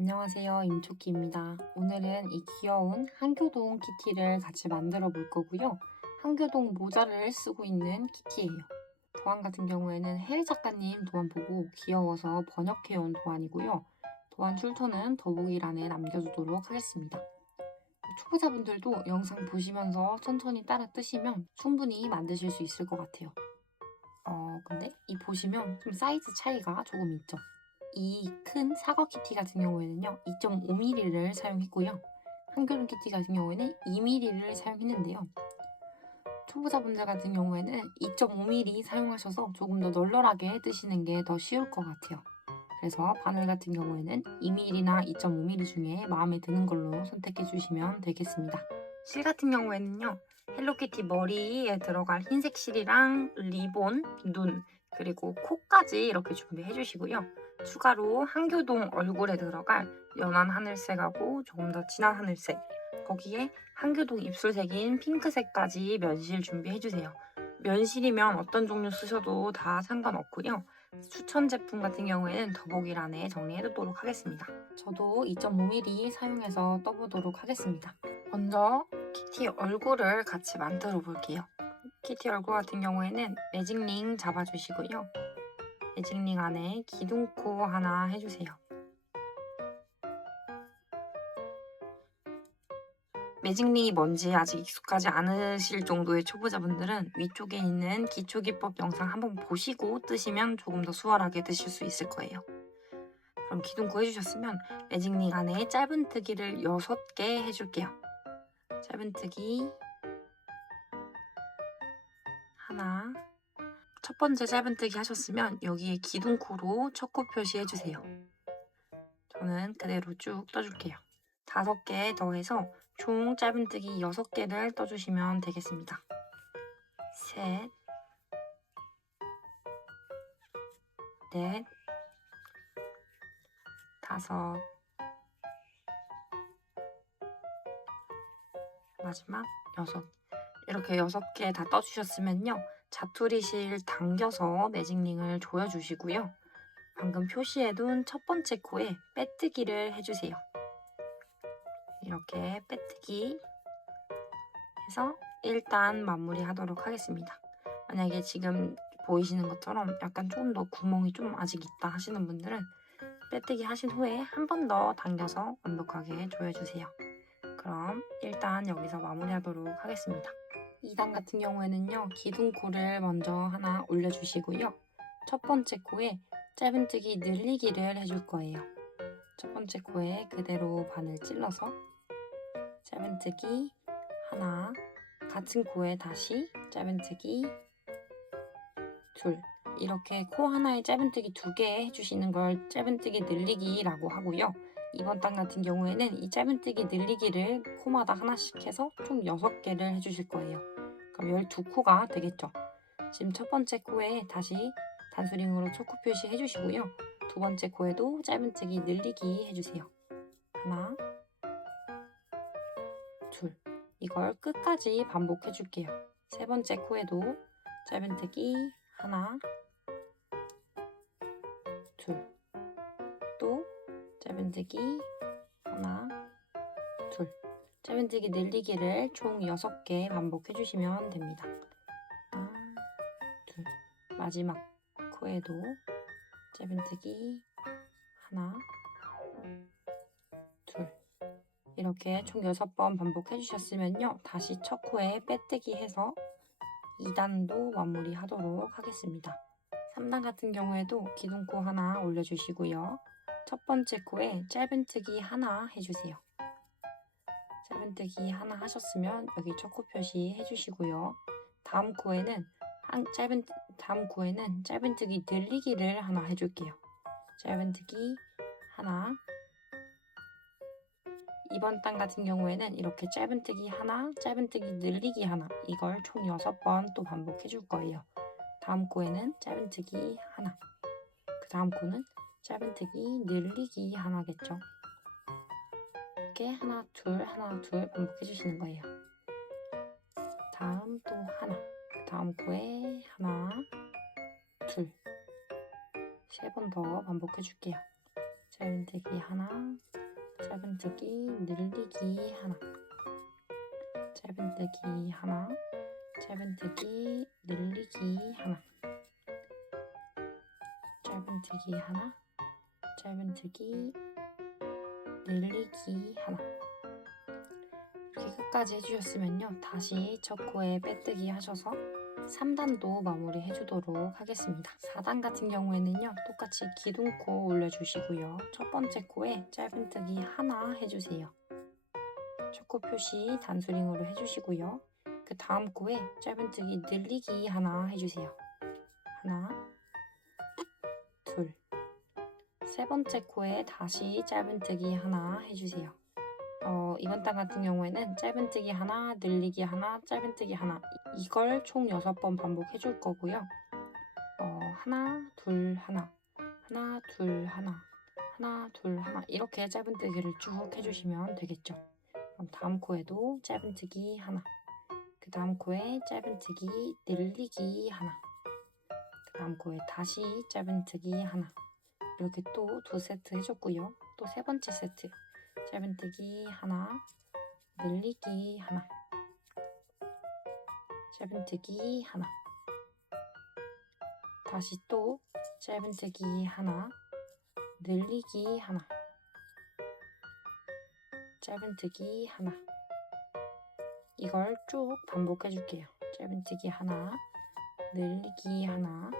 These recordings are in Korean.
안녕하세요, 임초키입니다. 오늘은 이 귀여운 한교동 키티를 같이 만들어 볼 거고요. 한교동 모자를 쓰고 있는 키티예요. 도안 같은 경우에는 혜리 작가님 도안 보고 귀여워서 번역해온 도안이고요. 도안 출처는 더보기란에 남겨두도록 하겠습니다. 초보자분들도 영상 보시면서 천천히 따라 뜨시면 충분히 만드실 수 있을 것 같아요. 근데 이 보시면 좀 사이즈 차이가 조금 있죠. 이 큰 사과 키티 같은 경우에는요 2.5mm를 사용했고요. 한교동 키티 같은 경우에는 2mm를 사용했는데요. 초보자분들 같은 경우에는 2.5mm 사용하셔서 조금 더 널널하게 뜨시는 게 더 쉬울 것 같아요. 그래서 바늘 같은 경우에는 2mm나 2.5mm 중에 마음에 드는 걸로 선택해 주시면 되겠습니다. 실 같은 경우에는요 헬로키티 머리에 들어갈 흰색 실이랑 리본, 눈, 그리고 코까지 이렇게 준비해 주시고요. 추가로 한교동 얼굴에 들어갈 연한 하늘색하고 조금 더 진한 하늘색, 거기에 한교동 입술색인 핑크색까지 면실 준비해 주세요. 면실이면 어떤 종류 쓰셔도 다 상관없고요. 추천 제품 같은 경우에는 더보기란에 정리해 두도록 하겠습니다. 저도 2.5mm 사용해서 떠보도록 하겠습니다. 먼저 키티 얼굴을 같이 만들어 볼게요. 키티 얼굴 같은 경우에는 매직링 잡아주시고요. 매직링 안에 기둥코 하나 해주세요. 매직링이 뭔지 아직 익숙하지 않으실 정도의 초보자분들은 위쪽에 있는 기초기법 영상 한번 보시고 뜨시면 조금 더 수월하게 뜨실 수 있을 거예요. 그럼 기둥코 해주셨으면 매직링 안에 짧은뜨기를 6개 해줄게요. 짧은뜨기 하나, 첫 번째 짧은뜨기 하셨으면 여기에 기둥코로 첫 코 표시해주세요. 저는 그대로 쭉 떠줄게요. 5개 더해서 총 짧은뜨기 6개를 떠주시면 되겠습니다. 셋, 넷, 다섯, 마지막 6. 이렇게 6개 다 떠주셨으면요. 자투리실 당겨서 매직링을 조여주시고요. 방금 표시해둔 첫 번째 코에 빼뜨기를 해주세요. 이렇게 빼뜨기 해서 일단 마무리하도록 하겠습니다. 만약에 지금 보이시는 것처럼 약간 조금 더 구멍이 좀 아직 있다 하시는 분들은 빼뜨기 하신 후에 한 번 더 당겨서 완벽하게 조여주세요. 그럼 일단 여기서 마무리하도록 하겠습니다. 2단 같은 경우에는요. 기둥코를 먼저 하나 올려주시고요. 첫 번째 코에 짧은뜨기 늘리기를 해줄 거예요. 첫 번째 코에 그대로 바늘 찔러서 짧은뜨기 하나, 같은 코에 다시 짧은뜨기 둘, 이렇게 코 하나에 짧은뜨기 2개 해주시는 걸 짧은뜨기 늘리기라고 하고요. 이번 단 같은 경우에는 이 짧은뜨기 늘리기를 코마다 하나씩 해서 총 6개를 해주실 거예요. 그럼 12코가 되겠죠. 지금 첫 번째 코에 다시 단수링으로 초코 표시 해주시고요. 두 번째 코에도 짧은뜨기 늘리기 해주세요. 하나, 둘, 이걸 끝까지 반복해 줄게요. 세 번째 코에도 짧은뜨기 하나, 둘, 또 짧은뜨기 하나, 둘, 짧은뜨기 늘리기를 총 6개 반복해 주시면 됩니다. 하나, 둘, 마지막 코에도 짧은뜨기 하나, 둘, 이렇게 총 6번 반복해 주셨으면요. 다시 첫 코에 빼뜨기 해서 2단도 마무리 하도록 하겠습니다. 3단 같은 경우에도 기둥코 하나 올려주시고요. 첫 번째 코에 짧은뜨기 하나 해주세요. 짧은뜨기 하나 하셨으면 여기 첫 코 표시 해주시고요. 다음 코에는 짧은뜨기 늘리기를 하나 해줄게요. 짧은뜨기 하나. 이번 단 같은 경우에는 이렇게 짧은뜨기 하나, 짧은뜨기 늘리기 하나, 이걸 총 6번 또 반복해 줄 거예요. 다음 코에는 짧은뜨기 하나, 그 다음 코는 짧은뜨기 늘리기 하나겠죠. 이렇게 하나, 둘 반복해 주시는 거예요. 다음 또 하나, 그 다음 코에 하나, 둘, 3번 더 반복해 줄게요. 짧은뜨기 하나, 짧은뜨기 늘리기 하나, 짧은뜨기 하나, 짧은뜨기 늘리기 하나, 짧은뜨기 하나, 짧은뜨기 늘리기 하나. 이렇게 끝까지 해주셨으면요, 다시 첫 코에 빼뜨기 하셔서 3단도 마무리 해주도록 하겠습니다. 4단 같은 경우에는요, 똑같이 기둥코 올려주시고요. 첫 번째 코에 짧은뜨기 하나 해주세요. 첫 코 표시 단수링으로 해주시고요. 그 다음 코에 짧은뜨기 늘리기 하나 해주세요. 하나, 둘. 세 번째 코에 다시 짧은뜨기 하나 해주세요. 이번 단 같은 경우에는 짧은뜨기 하나, 늘리기 하나, 짧은뜨기 하나, 이걸 총 6번 반복해 줄 거고요. 하나, 둘, 하나, 하나, 둘, 하나, 하나, 둘, 하나, 이렇게 짧은뜨기를 쭉 해주시면 되겠죠. 그럼 다음 코에도 짧은뜨기 하나, 그 다음 코에 짧은뜨기 늘리기 하나, 그 다음 코에 다시 짧은뜨기 하나, 이렇게 또 2세트 해줬고요. 또 세 번째 세트, 짧은뜨기 하나, 늘리기 하나, 짧은뜨기 하나, 다시 또 짧은뜨기 하나, 늘리기 하나, 짧은뜨기 하나. 이걸 쭉 반복해 줄게요. 짧은뜨기 하나, 늘리기 하나,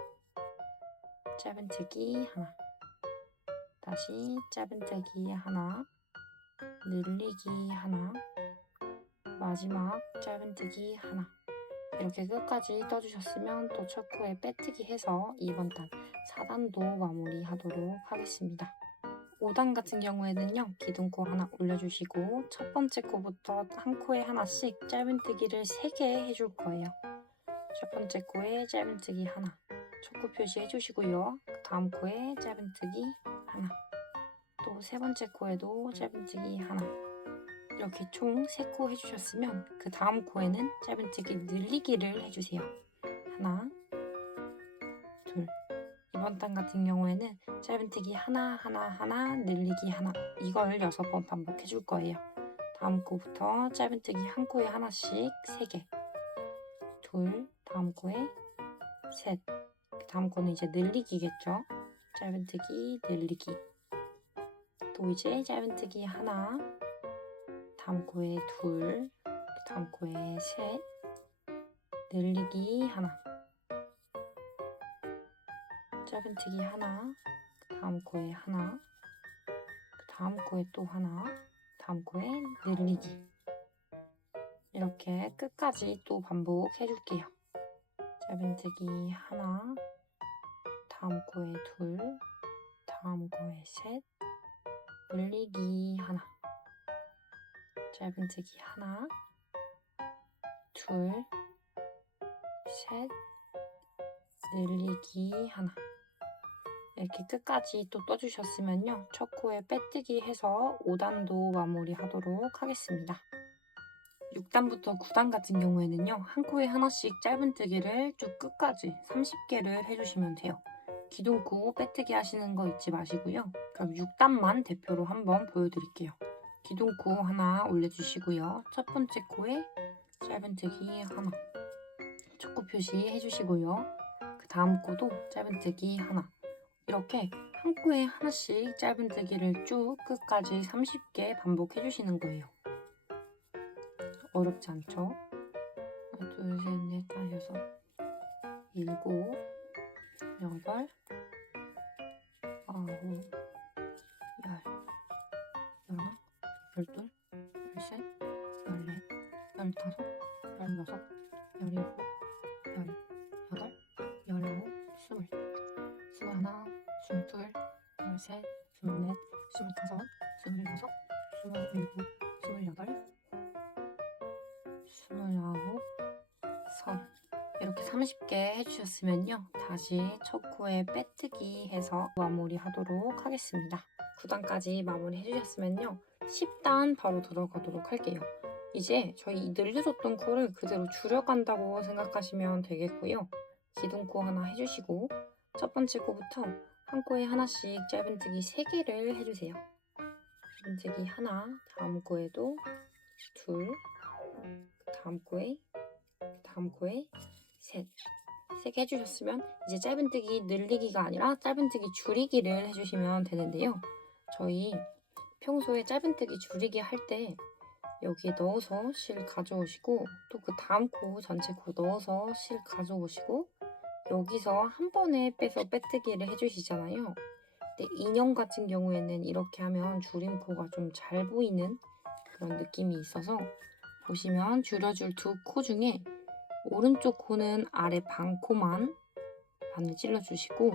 짧은뜨기 하나, 다시 짧은뜨기 하나, 늘리기 하나, 마지막 짧은뜨기 하나. 이렇게 끝까지 떠주셨으면 또 첫 코에 빼뜨기 해서 이번 단 4단도 마무리하도록 하겠습니다. 5단 같은 경우에는요, 기둥코 하나 올려주시고 첫 번째 코부터 한 코에 하나씩 짧은뜨기를 3개 해줄 거예요. 첫 번째 코에 짧은뜨기 하나, 첫 코 표시 해주시고요. 그 다음 코에 짧은뜨기 하나, 또 세 번째 코에도 짧은뜨기 하나. 이렇게 총 3코 해주셨으면 그 다음 코에는 짧은뜨기 늘리기를 해주세요. 하나, 둘. 이번 단 같은 경우에는 짧은뜨기 하나, 하나, 하나, 늘리기 하나. 이걸 6번 반복해 줄 거예요. 다음 코부터 짧은뜨기 한 코에 하나씩 3개. 둘, 다음 코에 셋. 다음 코는 이제 늘리기겠죠. 짧은뜨기, 늘리기. 또 이제 짧은뜨기 하나, 다음 코에 둘, 다음 코에 셋, 늘리기 하나, 짧은뜨기 하나, 그 다음 코에 하나, 그 다음 코에 또 하나, 다음 코에 늘리기. 이렇게 끝까지 또 반복해 줄게요. 짧은뜨기 하나, 다음 코에 둘, 다음 코에 셋, 늘리기 하나, 짧은뜨기 하나, 둘, 셋, 늘리기 하나. 이렇게 끝까지 또 떠주셨으면요, 첫 코에 빼뜨기 해서 5단도 마무리하도록 하겠습니다. 6단부터 9단 같은 경우에는요, 한 코에 하나씩 짧은뜨기를 쭉 끝까지 30개를 해주시면 돼요. 기둥코 빼뜨기 하시는 거 잊지 마시고요. 그럼 6단만 대표로 한번 보여드릴게요. 기둥코 하나 올려주시고요. 첫 번째 코에 짧은뜨기 하나, 첫 코 표시 해주시고요. 그 다음 코도 짧은뜨기 하나. 이렇게 한 코에 하나씩 짧은뜨기를 쭉 끝까지 30개 반복해 주시는 거예요. 어렵지 않죠? 하나, 둘, 셋, 넷, 다, 여섯, 일곱, 여덟, 아홉, 열, 열하나, 열둘, 열셋, 열넷, 열다섯, 열여섯, 열일곱, 열여덟, 열아홉, 스물, 스물하나, 스물둘, 스물셋, 스물넷, 스물다섯, 스물여섯, 스물일곱, 스물여덟, 스물아홉, 서른. 이렇게 30개 해주셨으면요, 다시 첫 코에 빼뜨기 해서 마무리하도록 하겠습니다. 9단까지 마무리 해주셨으면요, 10단 바로 들어가도록 할게요. 이제 저희 늘려줬던 코를 그대로 줄여간다고 생각하시면 되겠고요. 기둥코 하나 해주시고 첫 번째 코부터 한 코에 하나씩 짧은뜨기 3개를 해주세요. 짧은뜨기 하나, 다음 코에도 둘, 다음 코에 셋. 3개 해주셨으면 이제 짧은뜨기 늘리기가 아니라 짧은뜨기 줄이기를 해주시면 되는데요. 저희 평소에 짧은뜨기 줄이기 할 때 여기에 넣어서 실 가져오시고 또 그 다음 코 전체 코 넣어서 실 가져오시고 여기서 한 번에 빼서 빼뜨기를 해주시잖아요. 근데 인형 같은 경우에는 이렇게 하면 줄임코가 좀 잘 보이는 그런 느낌이 있어서 보시면 줄여줄 두 코 중에 오른쪽 코는 아래 반 코만 반을 찔러주시고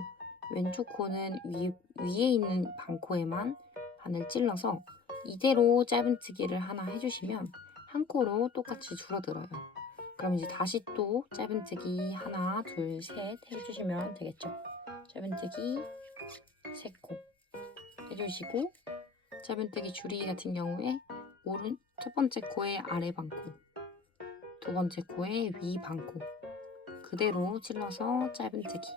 왼쪽 코는 위에 있는 반 코에만 반을 찔러서 이대로 짧은뜨기를 하나 해주시면 한 코로 똑같이 줄어들어요. 그럼 이제 다시 또 짧은뜨기 하나, 둘, 셋 해주시면 되겠죠. 짧은뜨기 3코 해주시고 짧은뜨기 줄이기 같은 경우에 첫 번째 코의 아래 반코, 두 번째 코의 위 반코 그대로 찔러서 짧은뜨기.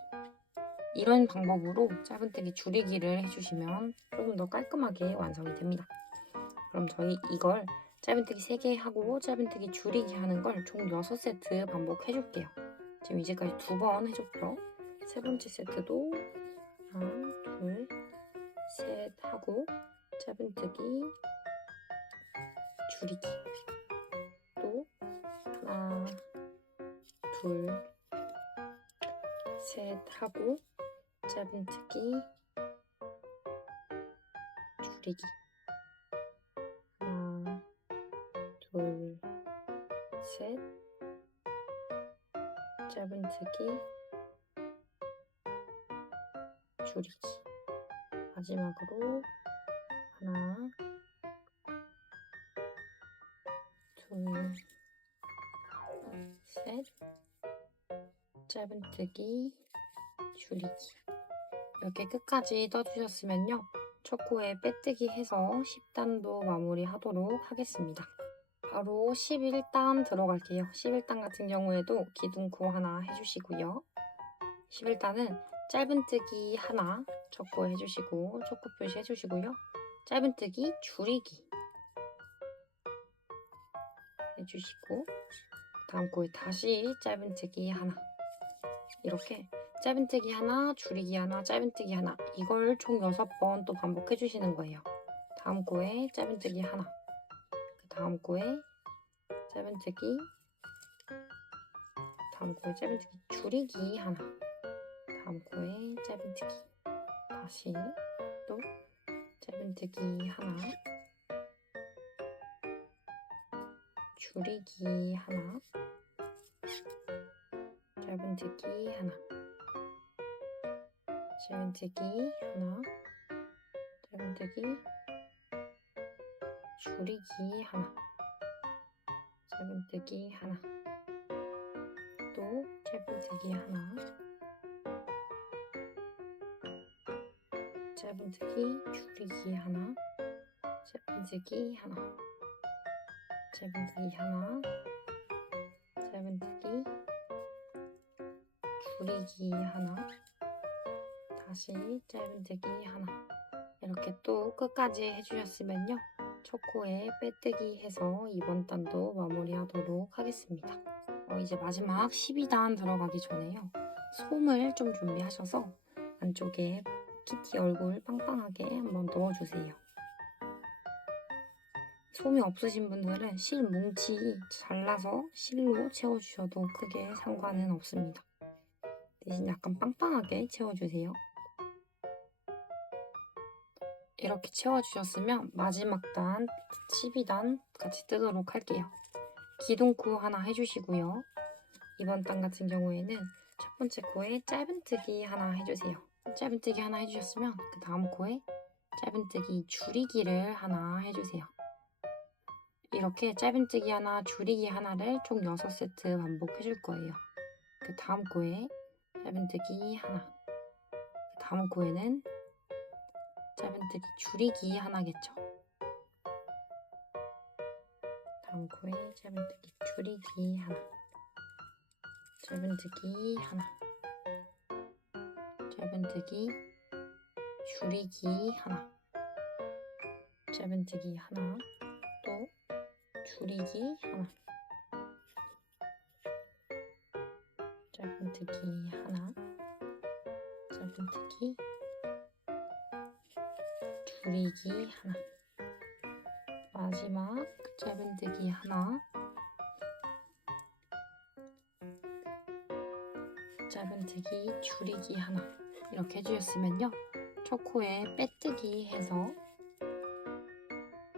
이런 방법으로 짧은뜨기 줄이기를 해주시면 조금 더 깔끔하게 완성이 됩니다. 그럼 저희 이걸 짧은뜨기 3개 하고 짧은뜨기 줄이기 하는 걸 총 6세트 반복해줄게요. 지금 이제까지 2번 해줬죠. 세 번째 세트도 하나, 둘, 셋 하고 짧은뜨기 줄이기 또 하나, 둘, 셋 하고 짧은뜨기 줄이기 하나, 둘, 셋 짧은뜨기 줄이기 마지막으로 하나, 둘, 셋 짧은뜨기 줄이기 이렇게 끝까지 떠주셨으면요. 첫 코에 빼뜨기 해서 10단도 마무리하도록 하겠습니다. 바로 11단 들어갈게요. 11단 같은 경우에도 기둥코 하나 해주시고요. 11단은 짧은뜨기 하나 첫 코에 해주시고 첫 코 표시 해주시고요. 짧은뜨기 줄이기 해주시고 다음 코에 다시 짧은뜨기 하나 이렇게 짧은뜨기 하나, 줄이기 하나, 짧은뜨기 하나 이걸 총 6번 또 반복해 주시는 거예요. 다음 코에 짧은뜨기 하나 그 다음 코에 짧은뜨기 다음 코에 짧은뜨기 줄이기 하나 다음 코에 짧은뜨기 다시 또 짧은뜨기 하나 줄이기 하나 짧은뜨기 하나 짧은뜨기 하나 짧은뜨기 줄이기 하나 짧은뜨기 하나 또 짧은뜨기 하나 짧은뜨기 줄이기 하나 짧은뜨기 하나 짧은뜨기 하나 짧은뜨기 줄이기 하나 다시 짧은뜨기 하나 이렇게 또 끝까지 해주셨으면요 첫 코에 빼뜨기 해서 이번 단도 마무리하도록 하겠습니다. 이제 마지막 12단 들어가기 전에요 솜을 좀 준비하셔서 안쪽에 키티 얼굴 빵빵하게 한번 넣어주세요. 솜이 없으신 분들은 실 뭉치 잘라서 실로 채워주셔도 크게 상관은 없습니다. 대신 약간 빵빵하게 채워주세요. 이렇게 채워주셨으면 마지막 단 12단 같이 뜨도록 할게요. 기둥코 하나 해주시고요. 이번 단 같은 경우에는 첫 번째 코에 짧은뜨기 하나 해주세요. 짧은뜨기 하나 해주셨으면 그 다음 코에 짧은뜨기 줄이기를 하나 해주세요. 이렇게 짧은뜨기 하나, 줄이기 하나를 총 6세트 반복해줄 거예요. 그 다음 코에 짧은뜨기 하나, 그 다음 코에는 짧은뜨기 줄이기 하나겠죠. 다음 코에 짧은뜨기 줄이기 하나, 짧은뜨기 하나, 짧은뜨기 줄이기 하나, 짧은뜨기 하나, 또 줄이기 하나, 짧은뜨기 하나, 짧은뜨기, 줄이기 하나, 마지막 짧은뜨기 하나, 짧은뜨기, 줄이기 하나, 이렇게 해주셨으면요, 첫 코에 빼뜨기 해서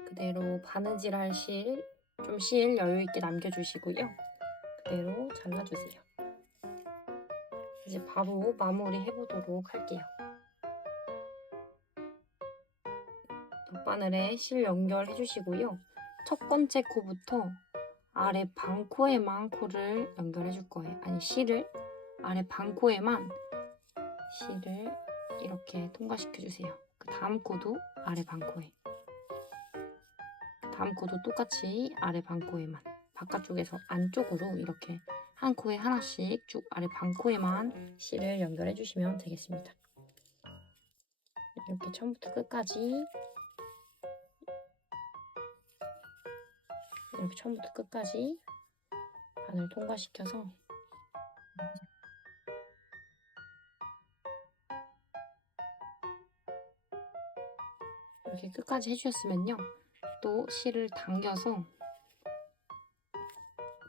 그대로 바느질할 실 여유있게 남겨주시고요. 그대로 잘라주세요. 이제 바로 마무리 해보도록 할게요. 덧바늘에 실 연결해주시고요. 첫 번째 코부터 아래 반코에만 코를 연결해줄 거예요. 아니, 실을 아래 반코에만 실을 이렇게 통과시켜주세요. 그 다음 코도 아래 반코에, 그 다음 코도 똑같이 아래 반코에만, 바깥쪽에서 안쪽으로 이렇게 한 코에 하나씩 쭉 아래 반코에만 실을 연결해 주시면 되겠습니다. 이렇게 처음부터 끝까지, 이렇게 처음부터 끝까지 바늘 통과시켜서 이렇게 끝까지 해주셨으면요, 또 실을 당겨서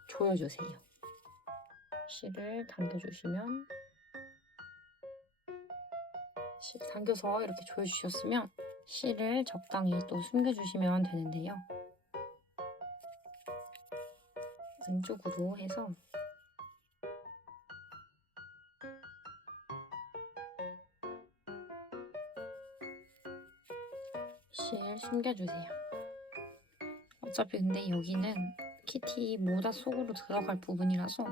조여주세요. 실을 당겨주시면, 실 당겨서 이렇게 조여주셨으면 실을 적당히 또 숨겨주시면 되는데요. 안쪽으로 해서 실 숨겨주세요. 어차피 근데 여기는 키티 모자 속으로 들어갈 부분이라서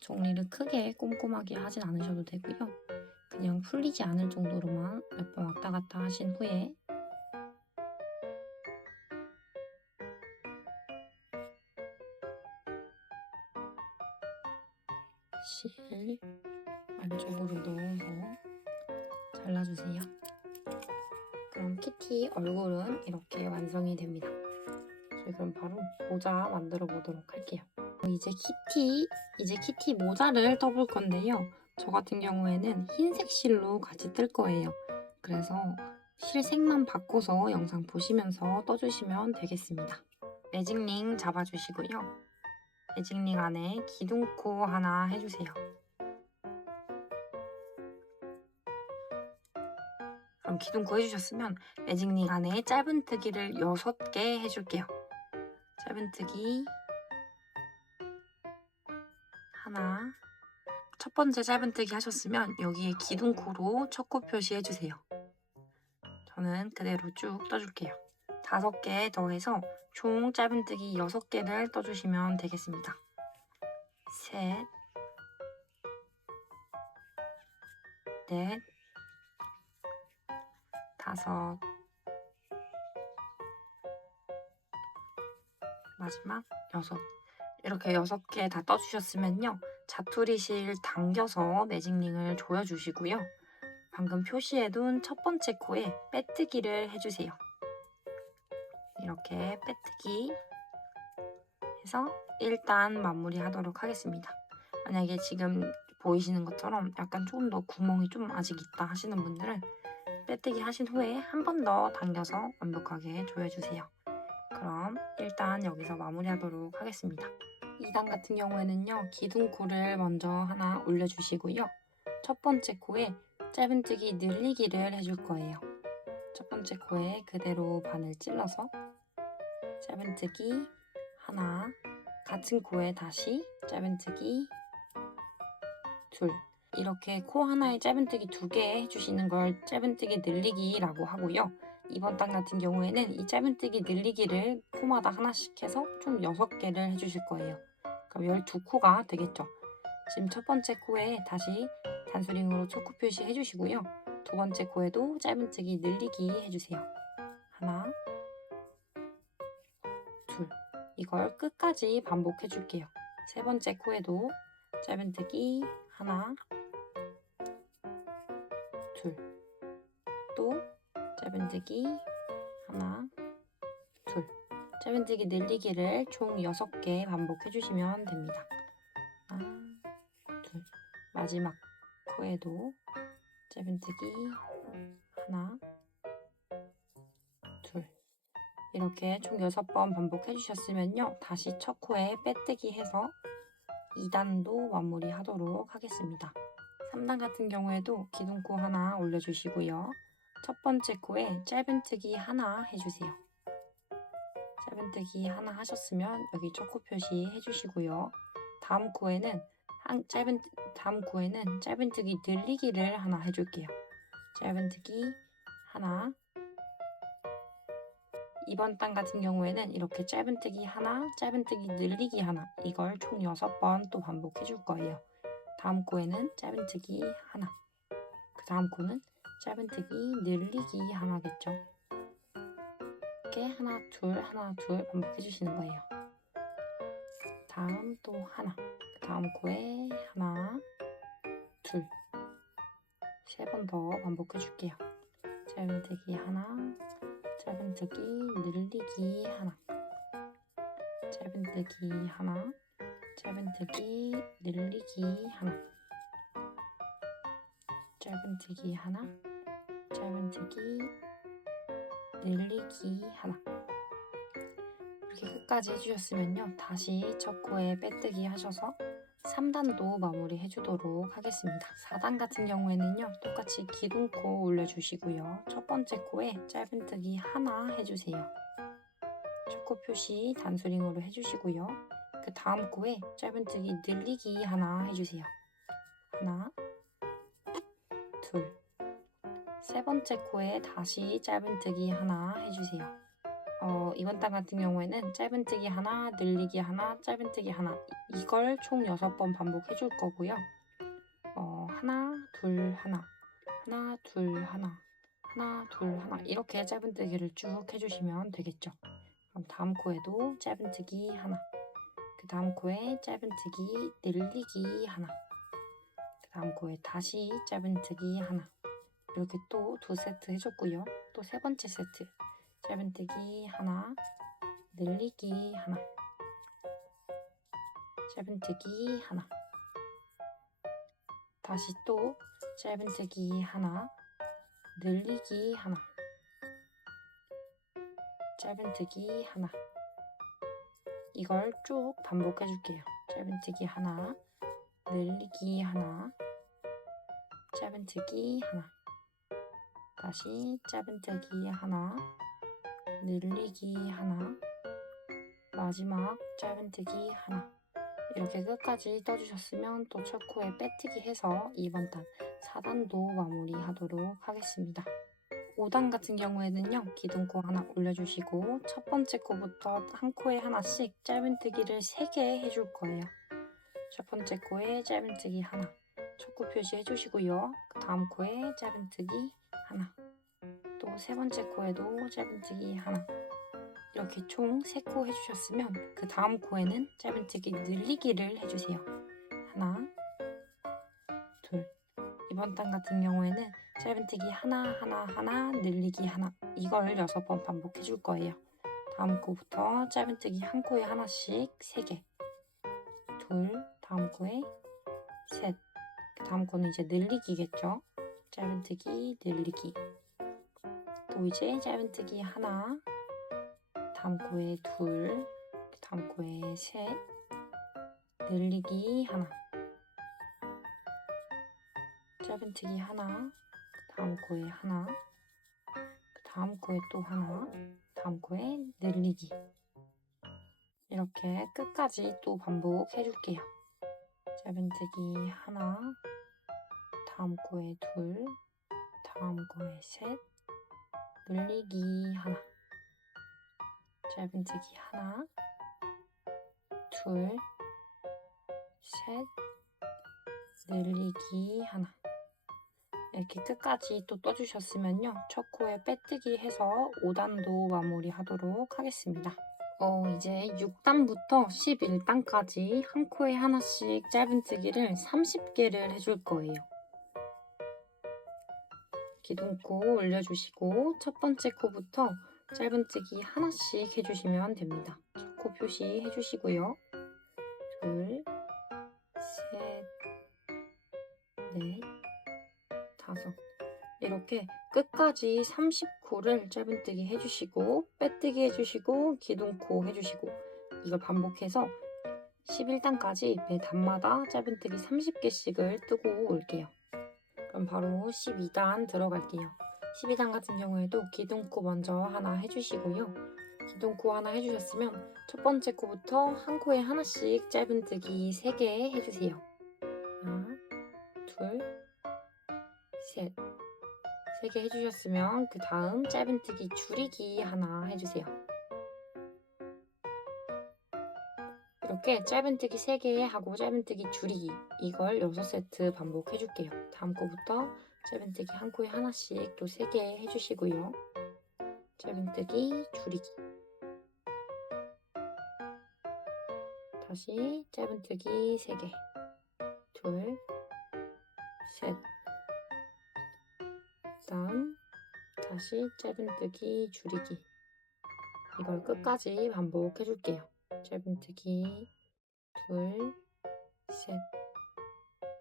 정리를 크게 꼼꼼하게 하진 않으셔도 되고요. 그냥 풀리지 않을 정도로만 몇 번 왔다 갔다 하신 후에 실 안쪽으로 넣어서 잘라주세요. 그럼 키티 얼굴은 이렇게 완성이 됩니다. 저희 그럼 바로 모자 만들어 보도록 할게요. 이제 키티 모자를 떠볼 건데요. 저 같은 경우에는 흰색 실로 같이 뜰 거예요. 그래서 실색만 바꿔서 영상 보시면서 떠주시면 되겠습니다. 매직링 잡아주시고요. 매직링 안에 기둥코 하나 해주세요. 그럼 기둥코 해주셨으면 매직링 안에 짧은뜨기를 6개 해줄게요. 짧은뜨기 하나, 첫 번째 짧은뜨기 하셨으면 여기에 기둥코로 첫 코 표시해주세요. 저는 그대로 쭉 떠줄게요. 5개 더해서 총 짧은뜨기 6개를 떠주시면 되겠습니다. 셋, 넷, 다섯, 마지막 6. 이렇게 6개 다 떠주셨으면요, 자투리실 당겨서 매직링을 조여주시고요. 방금 표시해둔 첫 번째 코에 빼뜨기를 해주세요. 이렇게 빼뜨기 해서 일단 마무리하도록 하겠습니다. 만약에 지금 보이시는 것처럼 약간 조금 더 구멍이 좀 아직 있다 하시는 분들은 빼뜨기 하신 후에 한 번 더 당겨서 완벽하게 조여주세요. 그럼 일단 여기서 마무리하도록 하겠습니다. 2단 같은 경우에는요, 기둥코를 먼저 하나 올려주시고요. 첫 번째 코에 짧은뜨기 늘리기를 해줄 거예요. 첫 번째 코에 그대로 바늘 찔러서 짧은뜨기 하나, 같은 코에 다시 짧은뜨기 둘, 이렇게 코 하나에 짧은뜨기 2개 해주시는 걸 짧은뜨기 늘리기라고 하고요. 이번 단 같은 경우에는 이 짧은뜨기 늘리기를 코마다 하나씩 해서 총 6개를 해주실 거예요. 그럼 12코가 되겠죠. 지금 첫 번째 코에 다시 단수링으로 첫 코 표시 해주시고요. 두 번째 코에도 짧은뜨기 늘리기 해주세요. 하나, 둘, 이걸 끝까지 반복해줄게요. 세 번째 코에도 짧은뜨기 하나, 둘, 또 짧은뜨기 하나, 짧은뜨기 늘리기를 총 6개 반복해 주시면 됩니다. 하나, 둘. 마지막 코에도 짧은뜨기 하나, 둘. 이렇게 총 6번 반복해 주셨으면요. 다시 첫 코에 빼뜨기 해서 2단도 마무리 하도록 하겠습니다. 3단 같은 경우에도 기둥코 하나 올려주시고요. 첫 번째 코에 짧은뜨기 하나 해주세요. 짧은뜨기 하나 하셨으면 여기 첫 코 표시 해주시고요. 다음 코에는 짧은뜨기 늘리기를 하나 해줄게요. 짧은뜨기 하나. 이번 단 같은 경우에는 이렇게 짧은뜨기 하나, 짧은뜨기 늘리기 하나, 이걸 총 6번 또 반복해 줄 거예요. 다음 코에는 짧은뜨기 하나, 그 다음 코는 짧은뜨기 늘리기 하나겠죠. 이렇게 하나, 둘 반복해 주시는 거예요. 다음 또 하나, 그 다음 코에 하나, 둘, 3번 더 반복해 줄게요. 짧은뜨기 하나, 짧은뜨기 늘리기 하나, 짧은뜨기 하나, 짧은뜨기 늘리기 하나, 짧은뜨기 하나, 짧은뜨기 늘리기 하나. 이렇게 끝까지 해주셨으면요. 다시 첫 코에 빼뜨기 하셔서 3단도 마무리 해주도록 하겠습니다. 4단 같은 경우에는요. 똑같이 기둥코 올려주시고요. 첫 번째 코에 짧은뜨기 하나 해주세요. 첫 코 표시 단수링으로 해주시고요. 그 다음 코에 짧은뜨기 늘리기 하나 해주세요. 하나, 둘. 세 번째 코에 다시 짧은뜨기 하나 해주세요. 이번 단 같은 경우에는 짧은뜨기 하나, 늘리기 하나, 짧은뜨기 하나, 이걸 총 6번 반복해 줄 거고요. 하나, 둘, 하나, 하나, 둘, 하나, 하나, 둘, 하나, 이렇게 짧은뜨기를 쭉 해주시면 되겠죠. 그럼 다음 코에도 짧은뜨기 하나, 그 다음 코에 짧은뜨기 늘리기 하나, 그 다음 코에 다시 짧은뜨기 하나, 이렇게 또 2세트 해줬고요. 또 3번째 세트 짧은뜨기 하나, 늘리기 하나, 짧은뜨기 하나, 다시 또 짧은뜨기 하나, 늘리기 하나, 짧은뜨기 하나, 이걸 쭉 반복해 줄게요. 짧은뜨기 하나, 늘리기 하나, 짧은뜨기 하나, 다시 짧은뜨기 하나, 늘리기 하나, 마지막 짧은뜨기 하나. 이렇게 끝까지 떠주셨으면 또 첫 코에 빼뜨기 해서 2번 단 4단도 마무리 하도록 하겠습니다. 5단 같은 경우에는요. 기둥코 하나 올려주시고 첫 번째 코부터 한 코에 하나씩 짧은뜨기를 3개 해줄 거예요. 첫 번째 코에 짧은뜨기 하나, 첫 코 표시 해주시고요. 그 다음 코에 짧은뜨기 하나, 또 세 번째 코에도 짧은뜨기 하나, 이렇게 총 3코 해주셨으면 그 다음 코에는 짧은뜨기 늘리기를 해주세요. 하나, 둘. 이번 단 같은 경우에는 짧은뜨기 하나, 늘리기 하나, 이걸 6번 반복해 줄 거예요. 다음 코부터 짧은뜨기 한 코에 하나씩 3개, 둘, 다음 코에 셋, 그 다음 코는 이제 늘리기겠죠. 짧은뜨기 늘리기, 또 이제 짧은뜨기 하나, 다음 코에 둘, 그 다음 코에 셋, 늘리기 하나, 짧은뜨기 하나, 그 다음 코에 하나, 그 다음 코에 또 하나, 다음 코에 늘리기. 이렇게 끝까지 또 반복해 줄게요. 짧은뜨기 하나, 다음 코에 둘, 다음 코에 셋, 늘리기 하나, 짧은뜨기 하나, 둘, 셋, 늘리기 하나. 이렇게 끝까지 또 떠주셨으면요. 첫 코에 빼뜨기 해서 5단도 마무리 하도록 하겠습니다. 이제 6단부터 11단까지 한 코에 하나씩 짧은뜨기를 30개를 해줄 거예요. 기둥코 올려주시고 첫 번째 코부터 짧은뜨기 하나씩 해주시면 됩니다. 초코 표시 해주시고요. 둘, 셋, 넷, 다섯. 이렇게 끝까지 30코를 짧은뜨기 해주시고 빼뜨기 해주시고 기둥코 해주시고 이걸 반복해서 11단까지 매 단마다 짧은뜨기 30개씩을 뜨고 올게요. 그럼 바로 12단 들어갈게요. 12단 같은 경우에도 기둥코 먼저 하나 해주시고요. 기둥코 하나 해주셨으면 첫 번째 코부터 한 코에 하나씩 짧은뜨기 3개 해주세요. 하나, 둘, 셋. 3개 해주셨으면 그 다음 짧은뜨기 줄이기 하나 해주세요. 이렇게 짧은뜨기 3개 하고 짧은뜨기 줄이기 이걸 6세트 반복해줄게요. 다음 코부터 짧은뜨기 한 코에 하나씩 또 3개 해주시고요. 짧은뜨기 줄이기 다시 짧은뜨기 3개 둘, 셋 다음 다시 짧은뜨기 줄이기 이걸 끝까지 반복해줄게요. 짧은뜨기 둘, 셋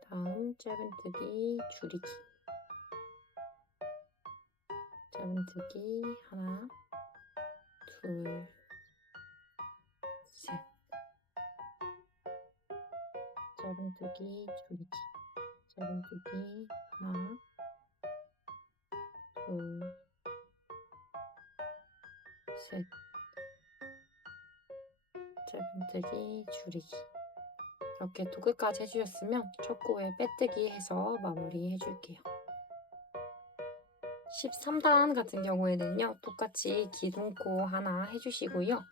다음 짧은뜨기 줄이기 짧은뜨기 하나, 둘, 셋 짧은뜨기 줄이기 짧은뜨기 하나, 둘, 셋 짧은뜨기 줄이기 이렇게 또 끝까지 해주셨으면 첫 코에 빼뜨기 해서 마무리 해줄게요. 13단 같은 경우에는요 똑같이 기둥코 하나 해주시고요.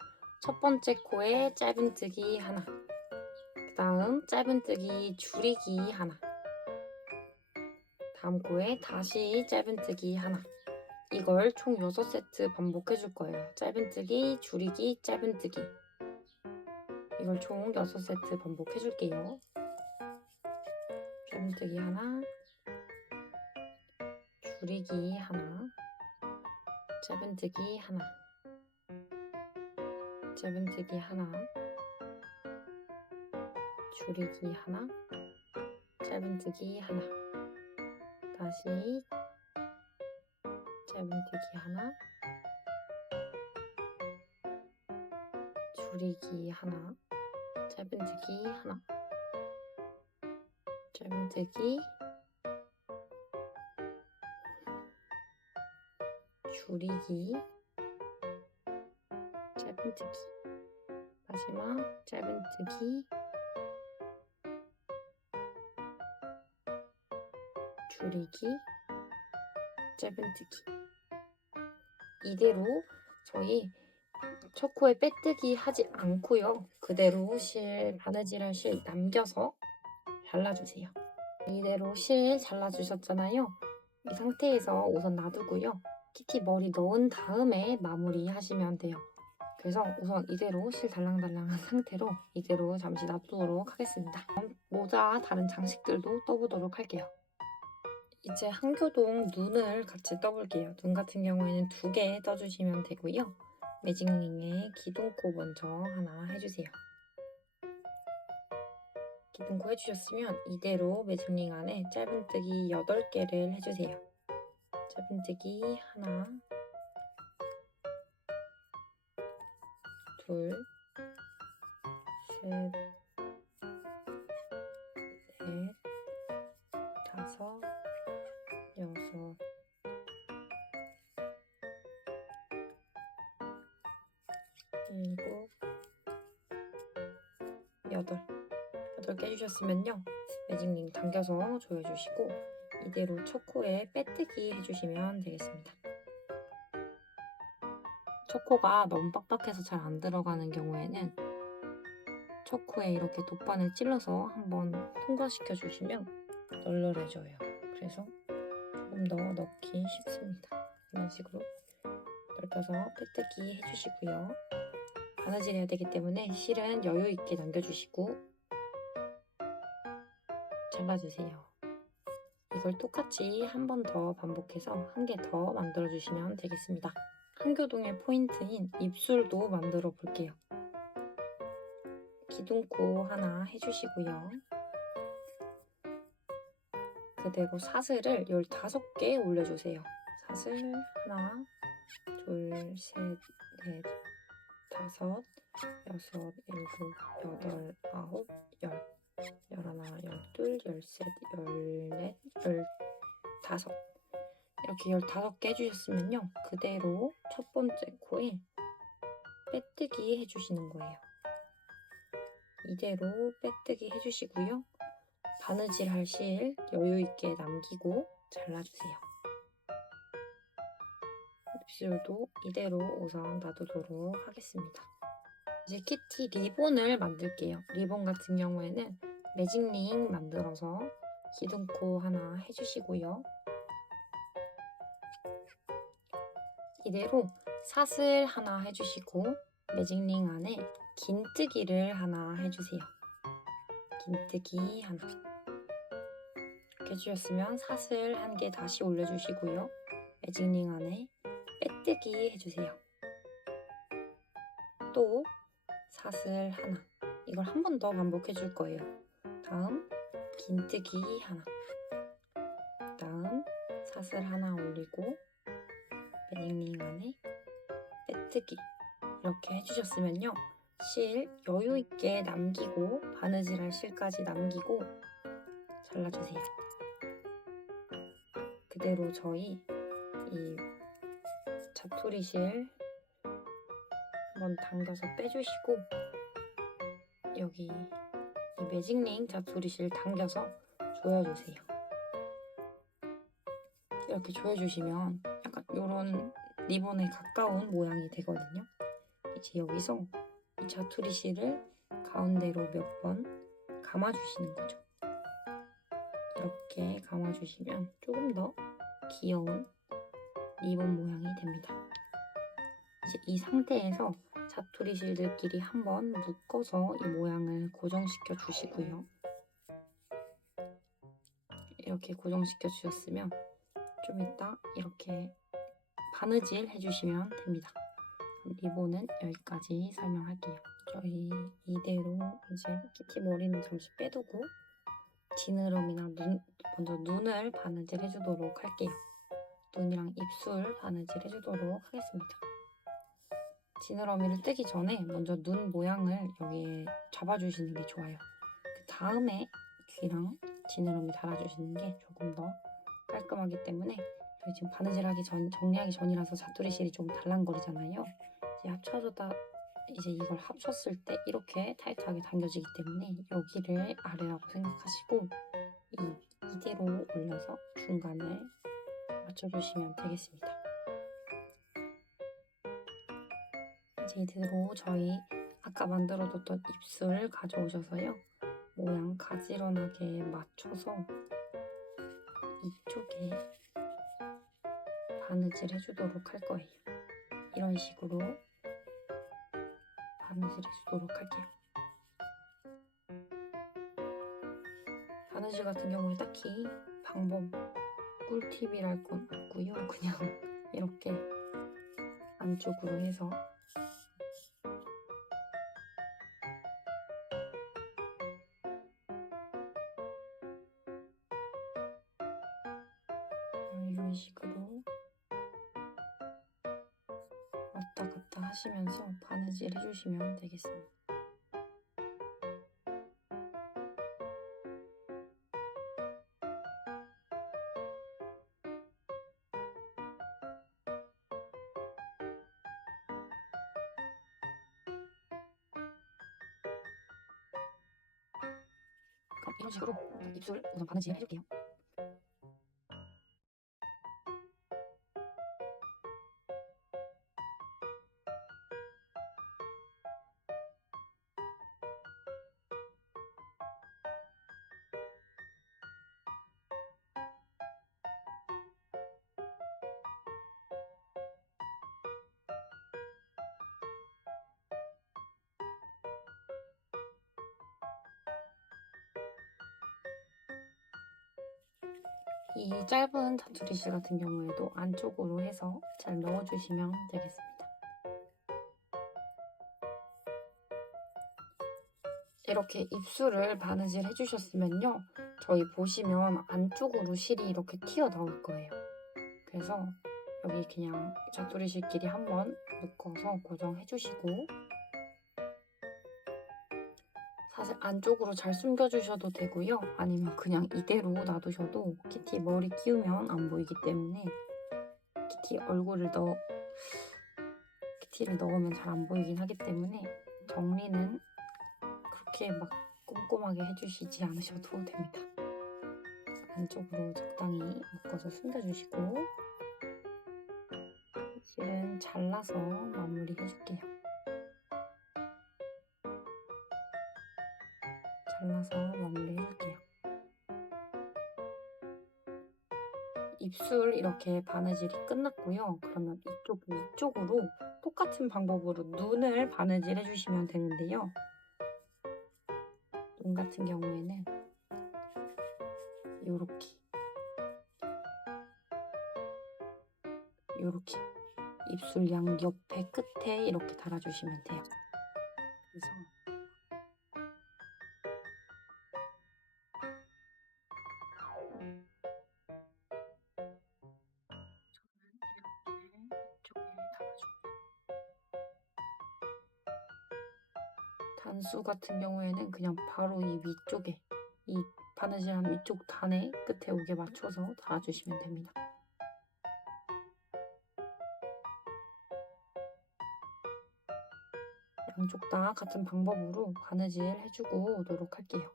첫 번째 코에 짧은뜨기 하나 그 다음 짧은뜨기 줄이기 하나 다음 코에 다시 짧은뜨기 하나 이걸 총 6세트 반복해 줄 거예요. 짧은뜨기 줄이기 짧은뜨기 이걸 총 6세트 반복해 줄게요. 짧은뜨기 하나 줄이기 하나 짧은뜨기 하나 짧은뜨기 하나 줄이기 하나 짧은뜨기 하나 다시 짧은뜨기 하나 줄이기 하나 짧은뜨기 하나 짧은뜨기 줄이기 짧은뜨기 마지막 짧은뜨기 줄이기 짧은뜨기 이대로 저희 첫 코에 빼뜨기 하지 않고요. 그대로 실 바느질할 실 남겨서 잘라주세요. 이대로 실 잘라주셨잖아요. 이 상태에서 우선 놔두고요. 키티 머리 넣은 다음에 마무리 하시면 돼요. 그래서 우선 이대로 실 달랑달랑한 상태로 이대로 잠시 놔두도록 하겠습니다. 모자 다른 장식들도 떠보도록 할게요. 이제 한교동 눈을 같이 떠볼게요. 눈 같은 경우에는 2개 떠주시면 되고요. 매직링에 기둥코 먼저 하나 해주세요. 기둥코 해주셨으면 이대로 매직링 안에 짧은뜨기 8개를 해주세요. 짧은뜨기 하나, 둘, 셋, 넷, 다섯, 여섯, 일곱, 여덟. 8개 해주셨으면요. 매직링 당겨서 조여주시고 이대로 첫 코에 빼뜨기 해주시면 되겠습니다. 첫 코가 너무 빡빡해서 잘 안 들어가는 경우에는 첫 코에 이렇게 돗바늘 찔러서 한번 통과시켜 주시면 널널해져요. 그래서 조금 더 넣기 쉽습니다. 이런 식으로 넓혀서 빼뜨기 해주시고요. 바느질 해야 되기 때문에 실은 여유 있게 남겨주시고 잘라주세요. 이걸 똑같이 한 번 더 반복해서 한 개 더 만들어주시면 되겠습니다. 한교동의 포인트인 입술도 만들어 볼게요. 기둥코 하나 해주시고요. 그대로 사슬을 15개 올려주세요. 사슬 하나, 둘, 셋, 넷, 다섯, 여섯, 일곱, 여덟, 아홉, 열, 열하나, 열둘, 열셋, 열넷, 열다섯. 이렇게 15개 해주셨으면요. 그대로 첫 번째 코에 빼뜨기 해주시는 거예요. 이대로 빼뜨기 해주시고요. 바느질 할 실 여유있게 남기고 잘라주세요. 입술도 이대로 우선 놔두도록 하겠습니다. 이제 키티 리본을 만들게요. 리본 같은 경우에는 매직링 만들어서 기둥코 하나 해주시고요. 이대로 사슬 하나 해주시고 매직링 안에 긴뜨기를 하나 해주세요. 긴뜨기 하나. 이렇게 해주셨으면 사슬 한 개 다시 올려주시고요. 매직링 안에 빼뜨기 해주세요. 또 사슬 하나. 이걸 한 번 더 반복해 줄 거예요. 다음 긴뜨기 하나. 다음 사슬 하나 올리고 매직링 안에 빼뜨기. 이렇게 해주셨으면요. 실 여유있게 남기고 바느질할 실까지 남기고 잘라주세요. 그대로 저희 이 자투리 실 한번 당겨서 빼주시고 여기 이 매직링 자투리 실 당겨서 조여주세요. 이렇게 조여주시면 약간 이런 리본에 가까운 모양이 되거든요. 이제 여기서 이 자투리 실을 가운데로 몇 번 감아주시는 거죠. 이렇게 감아주시면 조금 더 귀여운 리본 모양이 됩니다. 이제 이 상태에서 자투리 실들끼리 한번 묶어서 이 모양을 고정시켜 주시고요. 이렇게 고정시켜 주셨으면 좀 이따 이렇게 바느질 해주시면 됩니다. 리본은 여기까지 설명할게요. 저희 이대로 이제 키티 머리는 잠시 빼두고 지느러미나 먼저 눈을 바느질 해주도록 할게요. 눈이랑 입술 바느질 해주도록 하겠습니다. 지느러미를 뜨기 전에 먼저 눈 모양을 여기에 잡아주시는 게 좋아요. 그 다음에 귀랑 지느러미 달아주시는 게 조금 더 깔끔하기 때문에 저희 지금 바느질하기 전, 정리하기 전이라서 자투리 실이 좀 달랑거리잖아요. 이제 합쳐졌다 이제 이걸 합쳤을 때 이렇게 타이트하게 당겨지기 때문에 여기를 아래라고 생각하시고 이대로 올려서 중간을 맞춰주시면 되겠습니다. 이제 이대로 저희 아까 만들어뒀던 입술 가져오셔서요. 모양 가지런하게 맞춰서 이쪽에 바느질 해주도록 할 거예요. 이런 식으로 바느질 해주도록 할게요. 바느질 같은 경우에 딱히 꿀팁이랄 건 없고요. 그냥 이렇게 안쪽으로 해서 이런 식으로 왔다 갔다 하시면서 바느질 해주시면 되겠습니다. 그럼 이런 식으로 입술 우선 바느질 해줄게요. 이 짧은 자투리실 같은 경우에도 안쪽으로 해서 잘 넣어주시면 되겠습니다. 이렇게 입술을 바느질 해주셨으면요. 저희 보시면 안쪽으로 실이 이렇게 튀어나올 거예요. 그래서 여기 그냥 자투리실끼리 한번 묶어서 고정해주시고 사실 안쪽으로 잘 숨겨주셔도 되고요. 아니면 그냥 이대로 놔두셔도 키티 머리 끼우면 안 보이기 때문에 키티를 넣으면 잘 안 보이긴 하기 때문에 정리는 그렇게 막 꼼꼼하게 해주시지 않으셔도 됩니다. 안쪽으로 적당히 묶어서 숨겨주시고 실은 잘라서 마무리 해줄게요. 입술 이렇게 바느질이 끝났고요. 그러면 이쪽으로 똑같은 방법으로 눈을 바느질 해주시면 되는데요. 눈 같은 경우에는 요렇게 입술 양옆에 끝에 이렇게 달아주시면 돼요. 그래서 저는 이렇게 이쪽에 달아줍니다. 단수 같은 경우에는 그냥 바로 이 위쪽에 이 바느질한 위쪽 단의 끝에 오게 맞춰서 달아주시면 됩니다. 양쪽 다 같은 방법으로 바느질 해주고 오도록 할게요.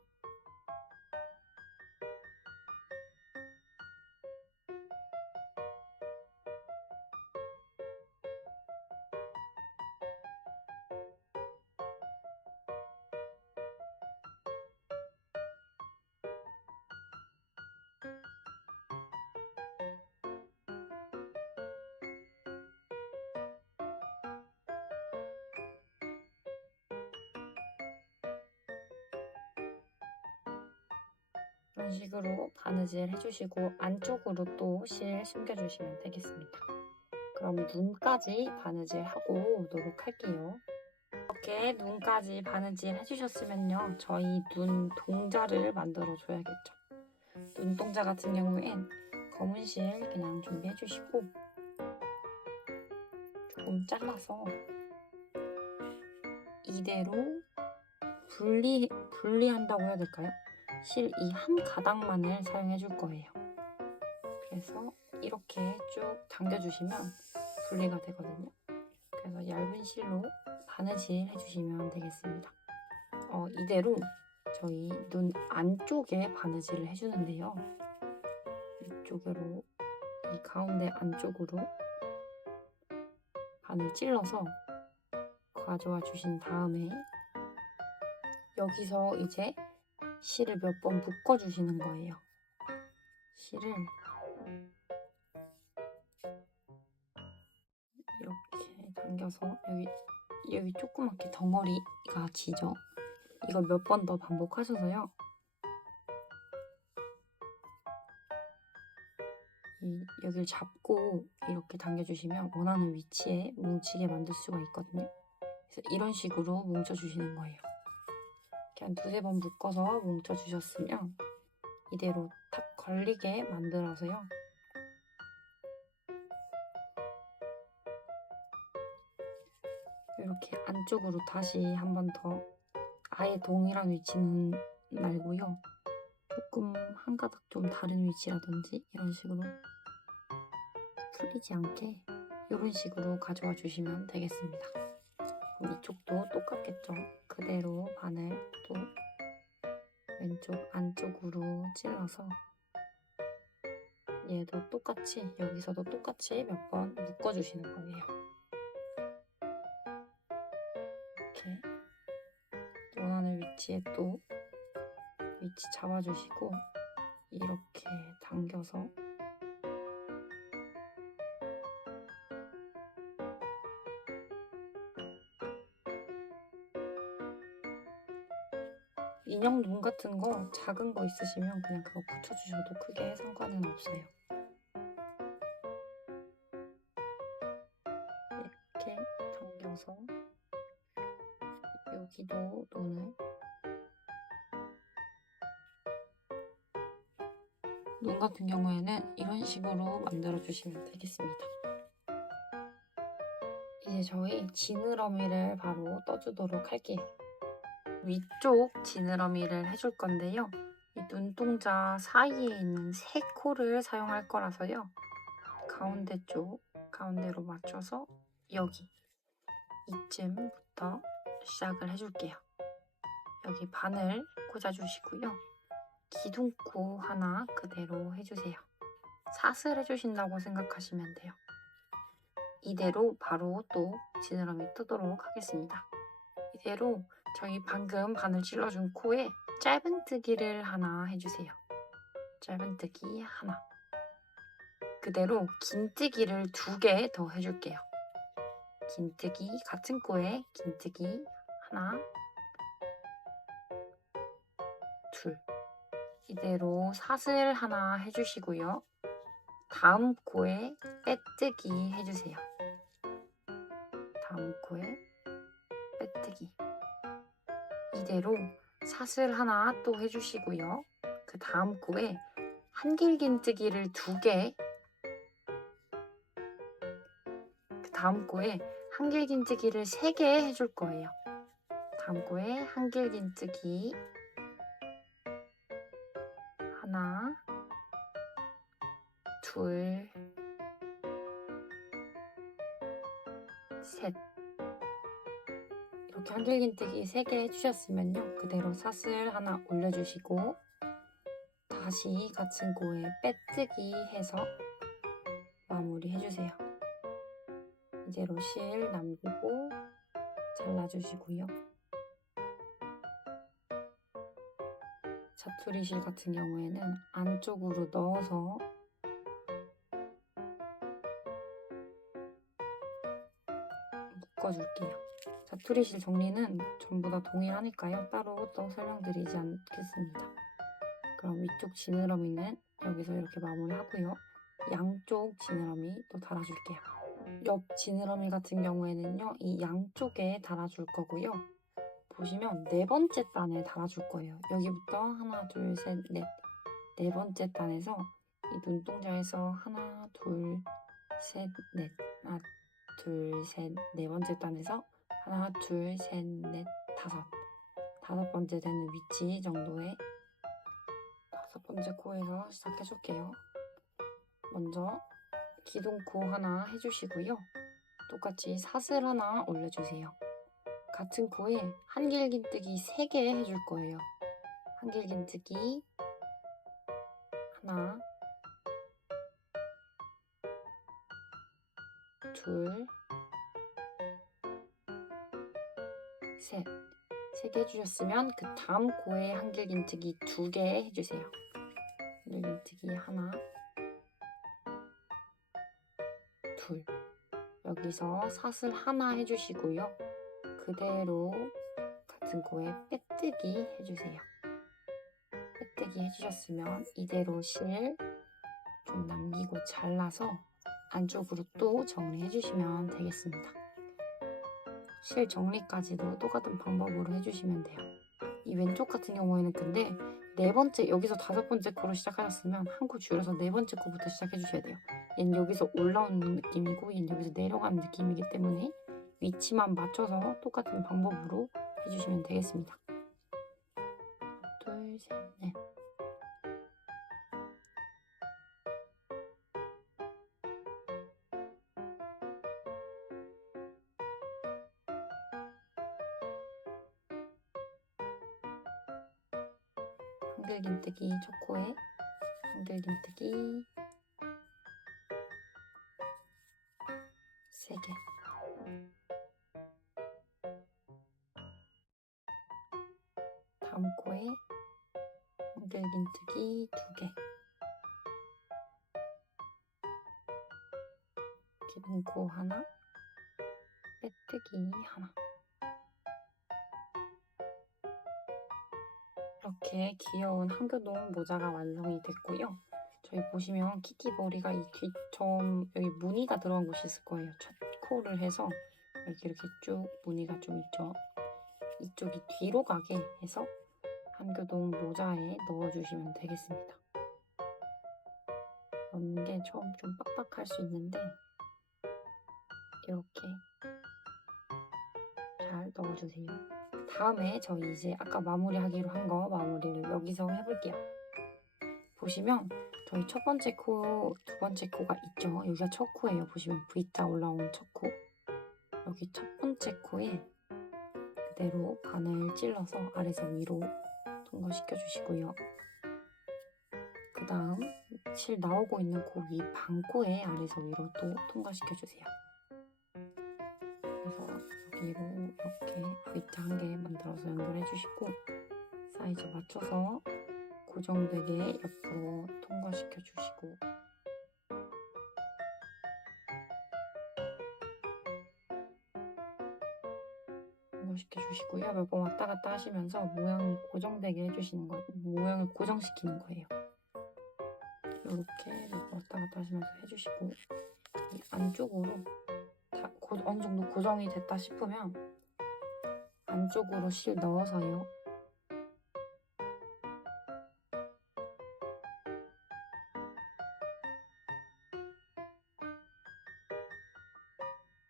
이런 식으로 바느질 해주시고 안쪽으로 또 실 숨겨주시면 되겠습니다. 그럼 눈까지 바느질하고 오도록 할게요. 이렇게 눈까지 바느질 해주셨으면요. 저희 눈동자를 만들어 줘야겠죠. 눈동자 같은 경우엔 검은 실 그냥 준비해주시고 조금 잘라서 이대로 분리한다고 해야 될까요? 실 이 한 가닥만을 사용해 줄 거예요. 그래서 이렇게 쭉 당겨주시면 분리가 되거든요. 그래서 얇은 실로 바느질 해주시면 되겠습니다. 이대로 저희 눈 안쪽에 바느질을 해주는데요. 이쪽으로, 이 가운데 안쪽으로 바늘 찔러서 가져와 주신 다음에 여기서 이제 실을 몇 번 묶어주시는 거예요. 실을 이렇게 당겨서 여기 조그맣게 덩어리가 지죠? 이걸 몇 번 더 반복하셔서요. 여기를 잡고 이렇게 당겨주시면 원하는 위치에 뭉치게 만들 수가 있거든요. 그래서 이런 식으로 뭉쳐주시는 거예요. 이렇게 한 두세 번 묶어서 뭉쳐주셨으면 이대로 탁 걸리게 만들어서요. 이렇게 안쪽으로 다시 한 번 더 아예 동일한 위치는 말고요. 조금 한 가닥 좀 다른 위치라든지 이런 식으로 풀리지 않게 이런 식으로 가져와 주시면 되겠습니다. 그럼 이쪽도 똑같겠죠? 그대로 바늘 또 왼쪽 안쪽으로 찔러서 얘도 똑같이 여기서도 똑같이 몇 번 묶어주시는 거예요. 이렇게 원하는 위치에 또 위치 잡아주시고 이렇게 당겨서 인형 눈 같은 거 작은 거 있으시면 그냥 그거 붙여주셔도 크게 상관은 없어요. 이렇게 당겨서 여기도 눈을 눈 같은 경우에는 이런 식으로 만들어 주시면 되겠습니다. 이제 저희 지느러미를 바로 떠주도록 할게요. 위쪽 지느러미를 해줄 건데요. 이 눈동자 사이에 있는 세 코를 사용할 거라서요. 가운데 쪽, 가운데로 맞춰서 여기 이쯤부터 시작을 해줄게요. 여기 바늘 꽂아주시고요. 기둥코 하나 그대로 해주세요. 사슬 해주신다고 생각하시면 돼요. 이대로 바로 또 지느러미 뜨도록 하겠습니다. 이대로 저희 방금 바늘 찔러준 코에 짧은뜨기를 하나 해주세요. 짧은뜨기 하나. 그대로 긴뜨기를 2개 더 해줄게요. 긴뜨기 같은 코에 긴뜨기 하나, 둘. 이대로 사슬 하나 해주시고요. 다음 코에 빼뜨기 해주세요. 다음 코에 빼뜨기. 이대로 사슬 하나 또 해주시고요. 그 다음 코에 한길긴뜨기를 2개, 그 다음 코에 한길긴뜨기를 3개 해줄 거예요. 다음 코에 한길긴뜨기 하나, 둘, 셋. 이렇게 한길긴뜨기 3개 해주셨으면요. 그대로 사슬 하나 올려주시고 다시 같은 코에 빼뜨기 해서 마무리 해주세요. 이대로 실 남기고 잘라주시고요. 자투리 실 같은 경우에는 안쪽으로 넣어서 묶어줄게요. 자투리 실 정리는 전부 다 동일하니까요. 따로 또 설명드리지 않겠습니다. 그럼 위쪽 지느러미는 여기서 이렇게 마무리하고요. 양쪽 지느러미 또 달아줄게요. 옆 지느러미 같은 경우에는요. 이 양쪽에 달아줄 거고요. 보시면 4번째 단에 달아줄 거예요. 여기부터 하나, 둘, 셋, 넷. 4번째 단에서 이 눈동자에서 하나, 둘, 셋, 넷. 하나, 둘, 셋, 4번째 단에서 하나, 둘, 셋, 넷, 다섯. 5번째 되는 위치 정도의 5번째 코에서 시작해줄게요. 먼저 기둥코 하나 해주시고요. 똑같이 사슬 하나 올려주세요. 같은 코에 한길긴뜨기 3개 해줄 거예요. 한길긴뜨기 하나, 둘, 셋. 3개 해주셨으면 그 다음 코에 한길긴뜨기 2개 해주세요. 한길긴뜨기 하나, 둘. 여기서 사슬 하나 해주시고요. 그대로 같은 코에 빼뜨기 해주세요. 빼뜨기 해주셨으면 이대로 실 좀 남기고 잘라서 안쪽으로 또 정리해주시면 되겠습니다. 실 정리까지도 똑같은 방법으로 해주시면 돼요. 이 왼쪽 같은 경우에는 근데 4번째, 여기서 5번째 코로 시작하셨으면 한 코 줄여서 4번째 코부터 시작해주셔야 돼요. 얘는 여기서 올라오는 느낌이고 얘는 여기서 내려가는 느낌이기 때문에 위치만 맞춰서 똑같은 방법으로 해주시면 되겠습니다. 둘, 셋, 넷. 한길긴뜨기 첫 코에 한길긴뜨기 3개. 다음 코에 한길긴뜨기 2개. 기둥코 하나, 빼뜨기 하나. 이렇게 귀여운 한교동 모자가 완성이 됐고요. 저희 보시면 키티 머리가 이 뒤점 여기 무늬가 들어간 곳이 있을 거예요. 첫 코를 해서 이렇게 쭉 무늬가 좀 있죠. 이쪽이 뒤로 가게 해서 한교동 모자에 넣어주시면 되겠습니다. 넣는 게 처음 좀 빡빡할 수 있는데 이렇게 잘 넣어주세요. 다음에 저희 이제 아까 마무리하기로 한 거 마무리를 여기서 해볼게요. 보시면 저희 첫 번째 코, 두 번째 코가 있죠. 여기가 첫 코예요. 보시면 V자 올라온 첫 코. 여기 첫 번째 코에 그대로 바늘 찔러서 아래서 위로 통과시켜 주시고요. 그 다음 실 나오고 있는 코 위 반코에 아래서 위로 또 통과시켜 주세요. 그래서 여기로 이렇게 V자 한 개 만들어서 연결해 주시고 사이즈 맞춰서 고정되게 옆으로 통과시켜 주시고 통과시켜 주시고요. 몇 번 왔다 갔다 하시면서 모양이 고정되게 해주시는 거예요. 모양을 고정시키는 거예요. 이렇게 몇 번 왔다 갔다 하시면서 해주시고 이 안쪽으로 어느 정도 고정이 됐다 싶으면 안쪽으로 실 넣어서요.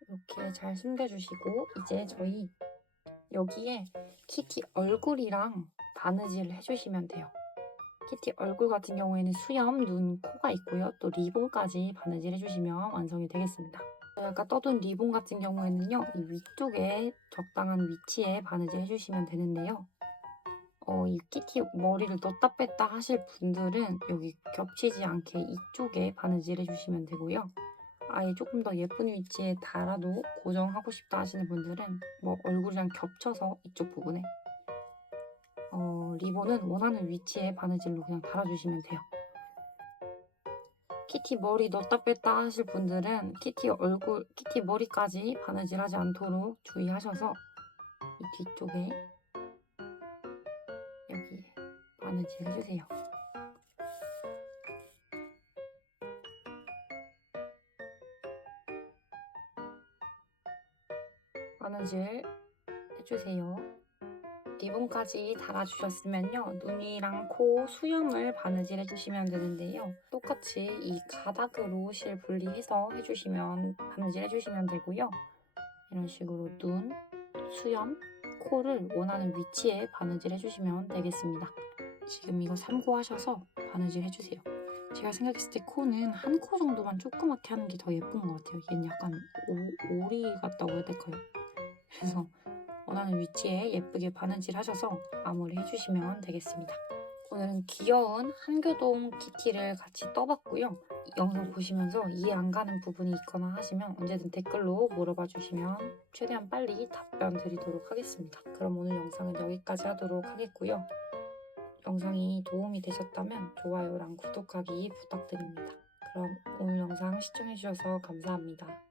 이렇게 잘 숨겨주시고 이제 저희 여기에 키티 얼굴이랑 바느질을 해주시면 돼요. 키티 얼굴 같은 경우에는 수염, 눈, 코가 있고요. 또 리본까지 바느질 해주시면 완성이 되겠습니다. 아까 떠둔 리본 같은 경우에는요. 이 위쪽에 적당한 위치에 바느질 해주시면 되는데요. 이 키티 머리를 넣었다 뺐다 하실 분들은 여기 겹치지 않게 이쪽에 바느질 해주시면 되고요. 아예 조금 더 예쁜 위치에 달아도 고정하고 싶다 하시는 분들은 뭐 얼굴이랑 겹쳐서 이쪽 부분에 리본은 원하는 위치에 바느질로 그냥 달아주시면 돼요. 키티 머리 넣었다 뺐다 하실 분들은 키티 머리까지 바느질하지 않도록 주의하셔서 이 뒤쪽에 여기 바느질 해주세요. 바느질 해주세요. 리본까지 달아주셨으면요. 눈이랑 코, 수염을 바느질 해주시면 되는데요. 똑같이 이 가닥으로 실 분리해서 바느질 해주시면 되고요. 이런 식으로 눈, 수염, 코를 원하는 위치에 바느질 해주시면 되겠습니다. 지금 이거 참고하셔서 바느질 해주세요. 제가 생각했을 때 코는 한 코 정도만 조그맣게 하는 게 더 예쁜 것 같아요. 얘는 약간 오리 같다고 해야 될까요? 그래서 원하는 위치에 예쁘게 바느질 하셔서 마무리 해주시면 되겠습니다. 오늘은 귀여운 한교동 키티를 같이 떠봤고요. 영상 보시면서 이해 안 가는 부분이 있거나 하시면 언제든 댓글로 물어봐 주시면 최대한 빨리 답변 드리도록 하겠습니다. 그럼 오늘 영상은 여기까지 하도록 하겠고요. 영상이 도움이 되셨다면 좋아요랑 구독하기 부탁드립니다. 그럼 오늘 영상 시청해주셔서 감사합니다.